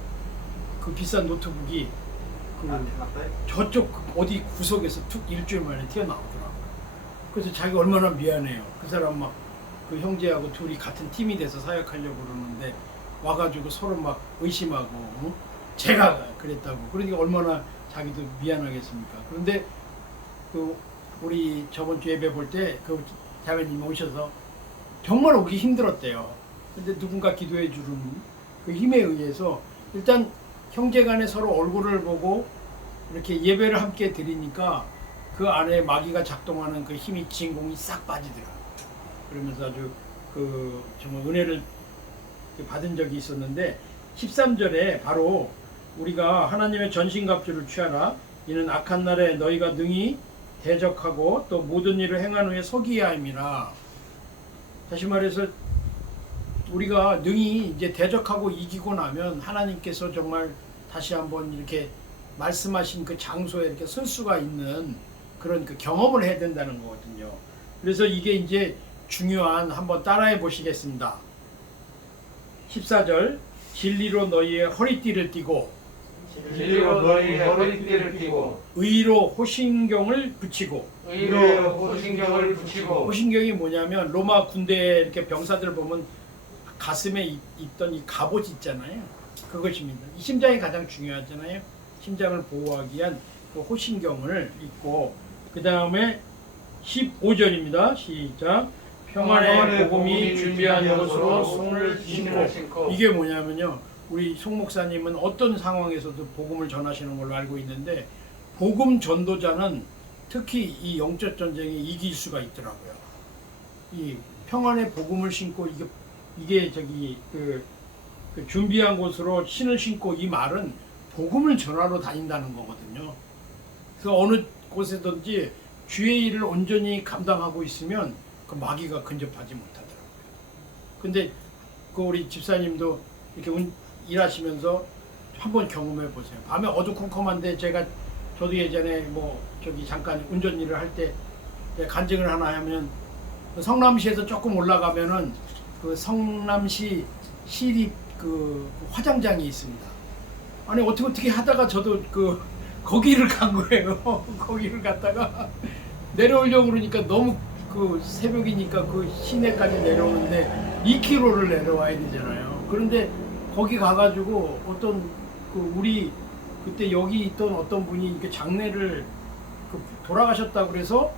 비싼 노트북이 저쪽 어디 구석에서 툭 일주일 만에 튀어나오더라고요. 그래서 자기가 얼마나 미안해요. 그 사람 막 그 형제하고 둘이 같은 팀이 돼서 사역하려고 그러는데 와가지고 서로 막 의심하고 제가 그랬다고. 그러니까 얼마나 자기도 미안하겠습니까. 그런데 우리 저번 주 예배 볼 때 그 자매님이 오셔서 정말 오기 힘들었대요. 근데 누군가 기도해 주는 그 힘에 의해서 일단 형제간에 서로 얼굴을 보고 이렇게 예배를 함께 드리니까 그 안에 마귀가 작동하는 그 힘이 진공이 싹 빠지더라고요. 그러면서 아주 정말 은혜를 받은 적이 있었는데 13절에 바로 우리가 하나님의 전신갑주를 취하라. 이는 악한 날에 너희가 능히 대적하고 또 모든 일을 행한 후에 서기야 함이라. 다시 말해서 우리가 능히 이제 대적하고 이기고 나면 하나님께서 정말 다시 한번 이렇게 말씀하신 그 장소에 이렇게 설 수가 있는 그런 그 경험을 해야 된다는 거거든요. 그래서 이게 이제 중요한, 한번 따라해 보시겠습니다. 14절, 진리로 너희의 허리띠를 띠고 진리로 너희의 허리띠를 띠고 의로 호신경을 붙이고. 의로 호신경을 붙이고. 호신경이 뭐냐면 로마 군대 이렇게 병사들 보면 가슴에 입던 이 갑옷 있잖아요. 그것입니다. 이 심장이 가장 중요하잖아요. 심장을 보호하기 위한 그 호신경을 입고, 그 다음에 15절입니다. 시작. 평안의 복음이 준비한 것으로 손을 신고. 이게 뭐냐면요, 우리 송 목사님은 어떤 상황에서도 복음을 전하시는 걸로 알고 있는데, 복음 전도자는 특히 이 영적 전쟁에 이길 수가 있더라고요. 이 평안의 복음을 신고, 이게 저기 그 준비한 곳으로 신을 신고, 이 말은 복음을 전하러 다닌다는 거거든요. 그래서 어느 곳에든지 주의 일을 온전히 감당하고 있으면 그 마귀가 근접하지 못하더라고요. 근데 그 우리 집사님도 이렇게 일하시면서 한번 경험해 보세요. 밤에 어두컴컴한데 저도 예전에 저기 잠깐 운전 일을 할 때 간증을 하나 하면, 성남시에서 조금 올라가면은 그 성남시 시립 그 화장장이 있습니다. 아니 어떻게 하다가 저도 거기를 간 거예요. 거기를 갔다가 내려오려고 그러니까 너무 그 새벽이니까 그 시내까지 내려오는데 2km를 내려와야 되잖아요. 그런데 거기 가가지고 어떤 우리 그때 여기 있던 어떤 분이 이렇게 장례를 돌아가셨다고 그래서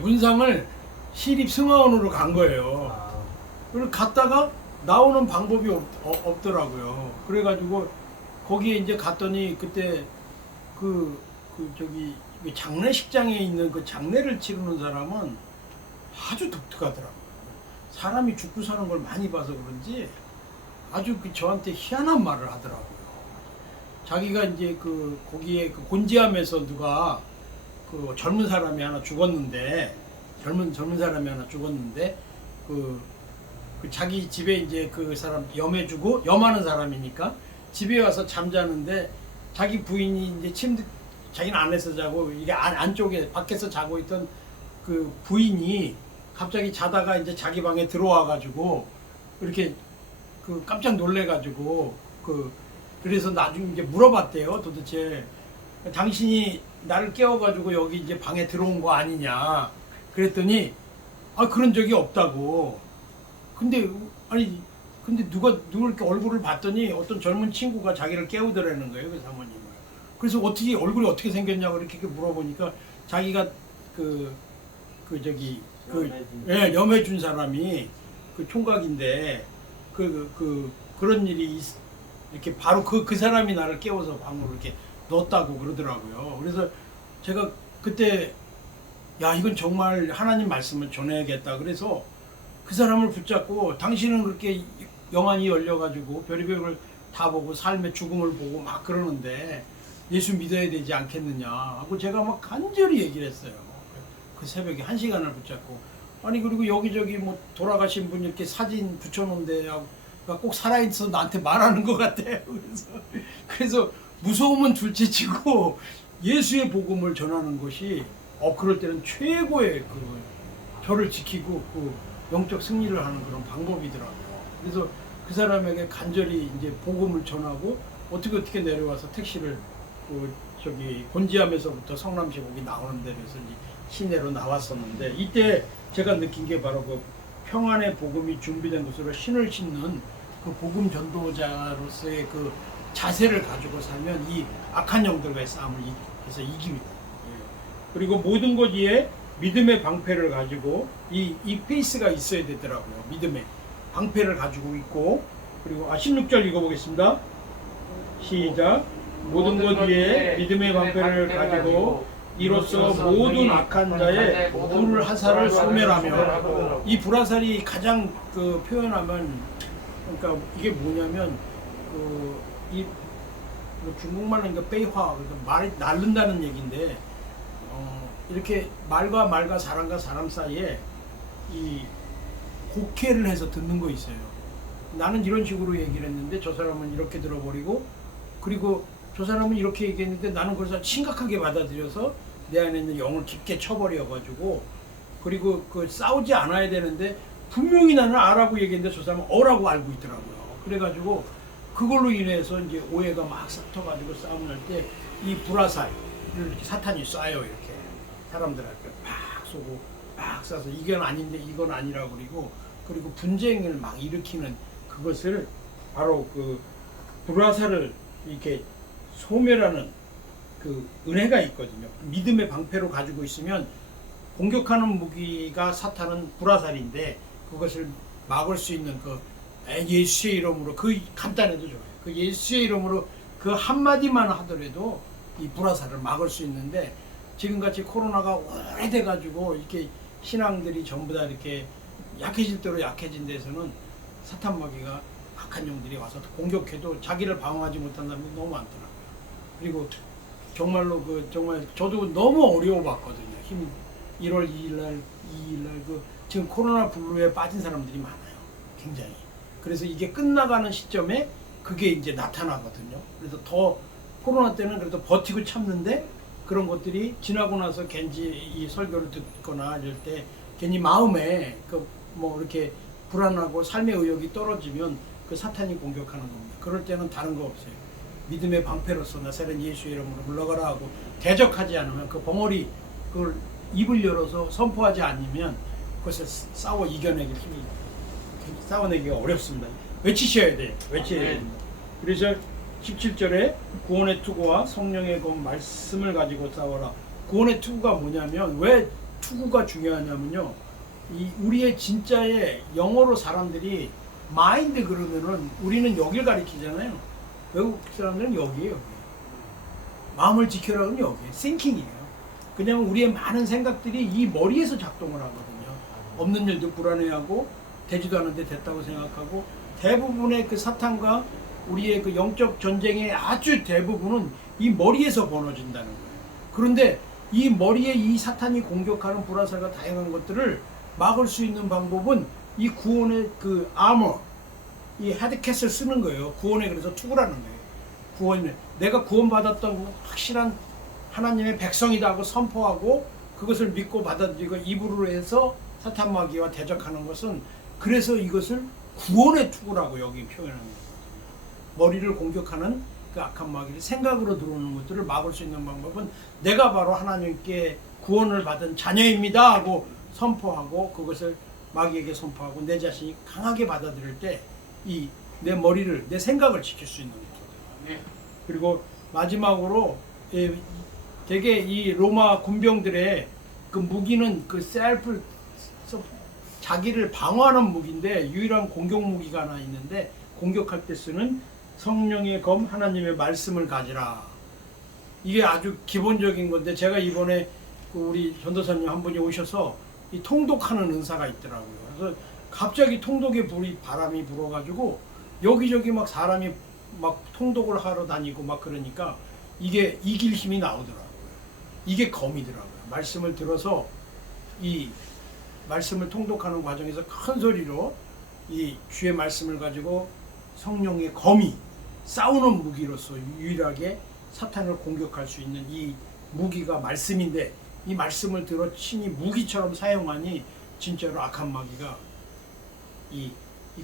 문상을 시립 승하원으로 간 거예요. 그리고 갔다가 나오는 방법이 없더라고요. 그래가지고 거기에 이제 갔더니 그때 저기 장례식장에 있는 그 장례를 치르는 사람은 아주 독특하더라고요. 사람이 죽고 사는 걸 많이 봐서 그런지 아주 저한테 희한한 말을 하더라고요. 자기가 이제 거기에 곤지암에서 누가 젊은 사람이 하나 죽었는데, 젊은 사람이 하나 죽었는데 자기 집에 이제 그 사람 염하는 사람이니까 집에 와서 잠자는데, 자기 부인이 이제 자기는 안에서 자고 이게 안쪽에 밖에서 자고 있던 그 부인이 갑자기 자다가 이제 자기 방에 들어와 가지고 이렇게 깜짝 놀래 가지고 그래서 나중에 이제 물어봤대요. 도대체 당신이 나를 깨워 가지고 여기 이제 방에 들어온 거 아니냐. 그랬더니 그런 적이 없다고. 근데 누가 이렇게 얼굴을 봤더니 어떤 젊은 친구가 자기를 깨우더라는 거예요, 그 사모님을. 그래서 얼굴이 어떻게 생겼냐고 이렇게 물어보니까 자기가 염해준 사람이 그 총각인데 그런 일이 이렇게 바로 그 사람이 나를 깨워서 방으로 이렇게 넣었다고 그러더라고요. 그래서 제가 그때 이건 정말 하나님 말씀을 전해야겠다. 그래서 그 사람을 붙잡고, 당신은 그렇게 영안이 열려가지고 별의별 걸 다 보고 삶의 죽음을 보고 막 그러는데 예수 믿어야 되지 않겠느냐 하고 제가 막 간절히 얘기를 했어요. 그 새벽에 1시간을 붙잡고. 그리고 여기저기 돌아가신 분 이렇게 사진 붙여놓은데 꼭 살아있어서 나한테 말하는 것 같아요. 그래서 무서우면 둘째치고 예수의 복음을 전하는 것이 그럴 때는 최고의 저를 지키고 영적 승리를 하는 그런 방법이더라고요. 그래서 그 사람에게 간절히 이제 복음을 전하고 어떻게 내려와서 택시를 저기 곤지암에서부터 성남시 거기 나오는 데에서 이제 시내로 나왔었는데, 이때 제가 느낀 게 바로 평안의 복음이 준비된 것으로 신을 신는 복음 전도자로서의 자세를 가지고 살면 이 악한 영들과의 싸움을 해서 이깁니다. 그리고 모든 것 위에 믿음의 방패를 가지고 이 페이스가 있어야 되더라고요. 믿음의 방패를 가지고 있고, 그리고 16절 읽어보겠습니다. 시작. 모든 것 위에 믿음의 방패를 가지고 이로써 모든 악한 자의 불화살을 소멸하며, 이 불화살이 가장 표현하면, 그러니까 이게 뭐냐면 이 중국말로 베이화, 말이 날른다는 얘기인데 이렇게 말과 사람과 사람 사이에 이 곡해를 해서 듣는 거 있어요. 나는 이런 식으로 얘기를 했는데 저 사람은 이렇게 들어버리고, 그리고 저 사람은 이렇게 얘기했는데 나는 그걸 심각하게 받아들여서 내 안에 있는 영을 깊게 쳐버려가지고, 그리고 그 싸우지 않아야 되는데 분명히 나는 아라고 얘기했는데 저 사람은 어라고 알고 있더라고요. 그래가지고 그걸로 인해서 이제 오해가 막 섞여가지고 싸움 날 때 이 불화살을 이렇게 사탄이 쏴요. 이렇게 사람들한테 막 쏘고 막 쏴서 이건 아닌데 이건 아니라고 그리고 분쟁을 막 일으키는 그것을 바로 그 불화살을 이렇게 소멸하는 그 은혜가 있거든요. 믿음의 방패로 가지고 있으면 공격하는 무기가 사탄은 불화살인데 그것을 막을 수 있는 그 예수의 이름으로, 그 간단해도 좋아요. 그 예수의 이름으로 그 한마디만 하더라도 이 불화살을 막을 수 있는데, 지금같이 코로나가 오래돼 가지고 이렇게 신앙들이 전부 다 이렇게 약해질 대로 약해진 데서는 사탄 마귀가 악한 영들이 와서 공격해도 자기를 방어하지 못한 사람이 너무 많더라고요. 그리고 정말로 정말 저도 너무 어려워봤거든요. 1월 2일날 지금 코로나 블루에 빠진 사람들이 많아요. 굉장히. 그래서 이게 끝나가는 시점에 그게 이제 나타나거든요. 그래서 더 코로나 때는 그래도 버티고 참는데, 그런 것들이 지나고 나서 괜히 이 설교를 듣거나 이럴 때 괜히 마음에 뭐 이렇게 불안하고 삶의 의욕이 떨어지면 그 사탄이 공격하는 겁니다. 그럴 때는 다른 거 없어요. 믿음의 방패로서 나사렛 예수의 이름으로 물러가라 하고 대적하지 않으면, 그 벙어리 그걸 입을 열어서 선포하지 않으면 그것을 싸워 이겨내기 싸워내기가 어렵습니다. 외치셔야 돼요. 외쳐야 됩니다. 그래서 17절에 구원의 투구와 성령의 그 말씀을 가지고 싸워라. 구원의 투구가 뭐냐면, 왜 투구가 중요하냐면요, 이 우리의 진짜의 영어로 사람들이 마인드 그러면은 우리는 여길 가리키잖아요. 외국 사람들은 여기에요. 마음을 지켜라는 여기에 thinking이에요. 그냥 우리의 많은 생각들이 이 머리에서 작동을 하거든요. 없는 일도 불안해하고 되지도 않은데 됐다고 생각하고, 대부분의 그 사탄과 우리의 그 영적 전쟁의 아주 대부분은 이 머리에서 벌어진다는 거예요. 그런데 이 머리에 이 사탄이 공격하는 불화살과 다양한 것들을 막을 수 있는 방법은 이 구원의 그 아머, 이 헤드캣을 쓰는 거예요. 구원에 그래서 투구라는 거예요. 구원에 내가 구원받았다고 확실한 하나님의 백성이다 하고 선포하고 그것을 믿고 받아들이고 입으로 해서 사탄 마귀와 대적하는 것은, 그래서 이것을 구원의 투구라고 여기 표현하는 거예요. 머리를 공격하는 그 악한 마귀를 생각으로 들어오는 것들을 막을 수 있는 방법은 내가 바로 하나님께 구원을 받은 자녀입니다 하고 선포하고, 그것을 마귀에게 선포하고 내 자신이 강하게 받아들일 때 이 내 머리를, 내 생각을 지킬 수 있는 거거든요. 그리고 마지막으로 되게 이 로마 군병들의 그 무기는 그 셀프, 자기를 방어하는 무기인데, 유일한 공격 무기가 하나 있는데, 공격할 때 쓰는 성령의 검, 하나님의 말씀을 가지라. 이게 아주 기본적인 건데, 제가 이번에 그 우리 전도사님 한 분이 오셔서 이 통독하는 은사가 있더라고요. 그래서 갑자기 통독의 바람이 불어가지고 여기저기 막 사람이 막 통독을 하러 다니고 막 그러니까 이게 이길 힘이 나오더라고요. 이게 검이더라고요. 말씀을 들어서 이 말씀을 통독하는 과정에서 큰 소리로 이 주의 말씀을 가지고 성령의 검이 싸우는 무기로서 유일하게 사탄을 공격할 수 있는 이 무기가 말씀인데, 이 말씀을 들어 친히 무기처럼 사용하니 진짜로 악한 마귀가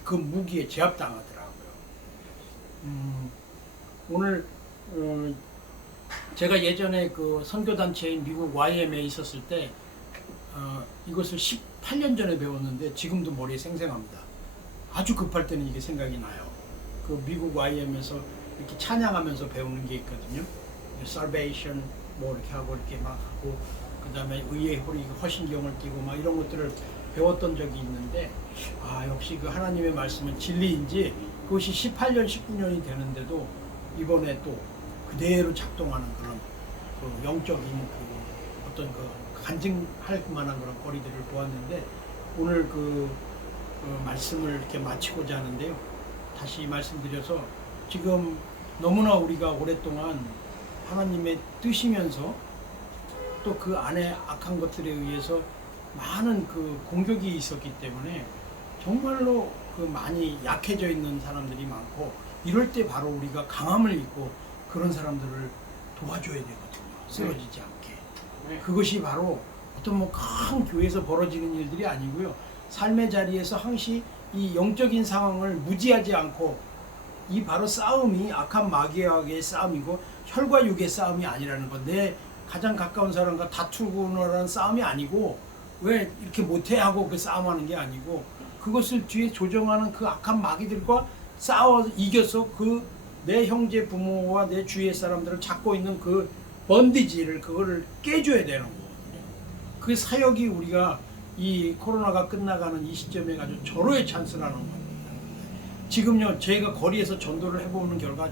그 무기에 제압당하더라고요. 오늘 제가 예전에 그 선교단체인 미국 YM에 있었을 때 이것을 18년 전에 배웠는데 지금도 머리에 생생합니다. 아주 급할 때는 이게 생각이 나요. 그 미국 YM에서 이렇게 찬양하면서 배우는 게 있거든요. Salvation 뭐 이렇게 하고 이렇게 막 하고, 그 다음에 의의 호리 허신경을 띠고 막 이런 것들을 배웠던 적이 있는데, 역시 그 하나님의 말씀은 진리인지 그것이 18년, 19년이 되는데도 이번에 또 그대로 작동하는 그런 그 영적인 그 어떤 그 간증할 만한 그런 거리들을 보았는데, 오늘 그 말씀을 이렇게 마치고자 하는데요. 다시 말씀드려서, 지금 너무나 우리가 오랫동안 하나님의 뜻이면서 또 그 안에 악한 것들에 의해서 많은 그 공격이 있었기 때문에 정말로 그 많이 약해져 있는 사람들이 많고, 이럴 때 바로 우리가 강함을 입고 그런 사람들을 도와줘야 되거든요. 쓰러지지 않게. 그것이 바로 어떤 뭐 큰 교회에서 벌어지는 일들이 아니고요. 삶의 자리에서 항시 이 영적인 상황을 무지하지 않고, 이 바로 싸움이 악한 마귀와의 싸움이고 혈과 육의 싸움이 아니라는 것. 내 가장 가까운 사람과 다투고는 싸움이 아니고, 왜 이렇게 못해 하고 그 싸움하는 게 아니고, 그것을 뒤에 조정하는 그 악한 마귀들과 싸워 이겨서 그 내 형제 부모와 내 주위의 사람들을 잡고 있는 그 번디지를, 그거를 깨줘야 되는 거거든요. 그 사역이 우리가 이 코로나가 끝나가는 이 시점에 가지고 절호의 찬스라는 겁니다. 지금요, 저희가 거리에서 전도를 해보는 결과,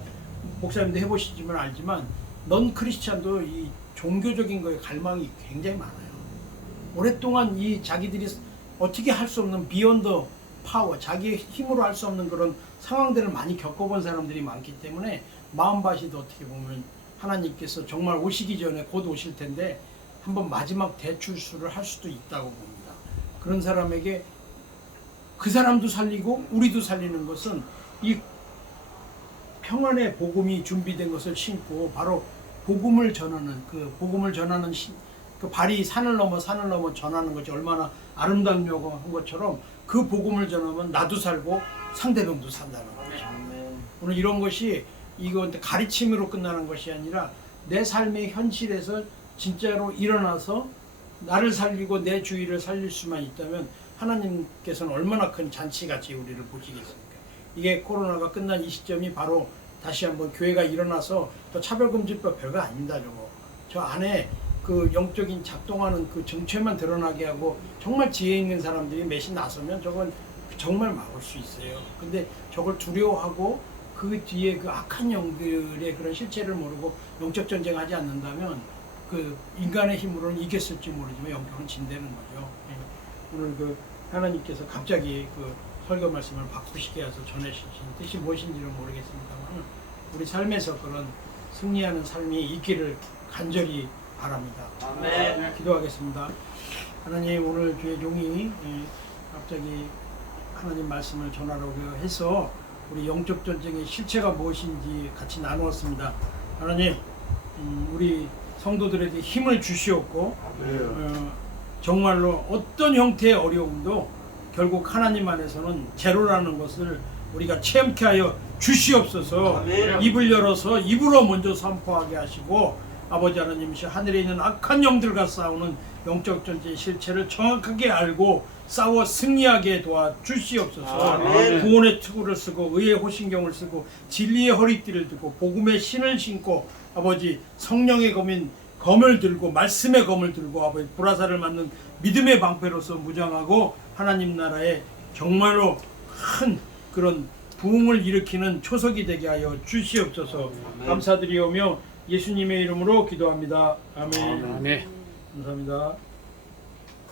목사님도 해보시지만 알지만, 넌 크리스찬도 이 종교적인 거에 갈망이 굉장히 많아요. 오랫동안 이 자기들이 어떻게 할 수 없는 비욘드 파워, 자기의 힘으로 할 수 없는 그런 상황들을 많이 겪어본 사람들이 많기 때문에, 마음밭이도 어떻게 보면 하나님께서 정말 오시기 전에 곧 오실 텐데 한번 마지막 대출수를 할 수도 있다고 봅니다. 그런 사람에게 그 사람도 살리고 우리도 살리는 것은 이 평안의 복음이 준비된 것을 신고, 바로 복음을 전하는, 그 복음을 전하는 그 발이 산을 넘어 전하는 것이 얼마나 아름답냐고 한 것처럼, 그 복음을 전하면 나도 살고 상대방도 산다는 거죠. 오늘 이런 것이 이건 가르침으로 끝나는 것이 아니라 내 삶의 현실에서 진짜로 일어나서 나를 살리고 내 주위를 살릴 수만 있다면 하나님께서는 얼마나 큰 잔치같이 우리를 보시겠습니까? 이게 코로나가 끝난 이 시점이 바로 다시 한번 교회가 일어나서, 또 차별금지법 별거 아닙니다. 저 안에 그 영적인 작동하는 그 정체만 드러나게 하고 정말 지혜 있는 사람들이 몇이 나서면 저건 정말 막을 수 있어요. 근데 저걸 두려워하고 그 뒤에 그 악한 영들의 그런 실체를 모르고 영적 전쟁하지 않는다면 그 인간의 힘으로는 이겼을지 모르지만 영적은 진다는 거죠. 오늘 그 하나님께서 갑자기 그 설교 말씀을 바꾸시게 해서 전해주신 뜻이 무엇인지는 모르겠습니다만, 우리 삶에서 그런 승리하는 삶이 있기를 간절히 바랍니다. 아멘. 기도하겠습니다. 하나님, 오늘 주의 종이 갑자기 하나님 말씀을 전하라고 해서 우리 영적 전쟁의 실체가 무엇인지 같이 나누었습니다. 하나님, 우리 성도들에게 힘을 주시옵고, 정말로 어떤 형태의 어려움도 결국 하나님 안에서는 제로라는 것을 우리가 체험케 하여 주시옵소서. 아멘. 입을 열어서 입으로 먼저 선포하게 하시고, 아버지 하나님, 하늘에 있는 악한 영들과 싸우는 영적 전쟁의 실체를 정확하게 알고 싸워 승리하게 도와주시옵소서. 아멘. 구원의 투구를 쓰고 의의 호신경을 쓰고 진리의 허리띠를 들고 복음의 신을 신고, 아버지 성령의 검을 들고 말씀의 검을 들고, 아버지 불화살을 맞는 믿음의 방패로서 무장하고 하나님 나라에 정말로 큰 그런 부흥을 일으키는 초석이 되게 하여 주시옵소서. 감사드리오며 예수님의 이름으로 기도합니다. 아멘. 아멘. 감사합니다.